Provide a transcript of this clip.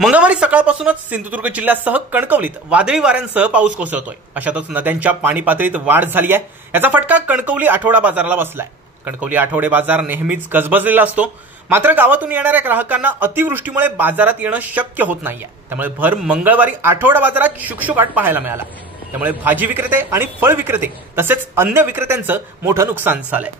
मंगळवारी सकाळपासूनच सिंधुदुर्ग जिल्ह्यासह कणकवलीत वादळी वाऱ्यांसह पाऊस कोसळतोय। अशातच नद्यांच्या पाणी पातळीत वाढ झाली आहे। याचा फटका कणकवली आठवडा बाजाराला बसलाय। कणकवली आठवडे बाजार नेहमीच गजबजलेला असतो, मात्र गावातून येणाऱ्या ग्राहकांना अतिवृष्टीमुळे बाजारात येणं शक्य होत नाहीये। त्यामुळे भर मंगळवारी आठवडा बाजारात शुकशुकाट पाहायला मिळाला। त्यामुळे भाजी विक्रेते आणि फळ विक्रेते तसेच अन्य विक्रेत्यांचं मोठं नुकसान झालंय।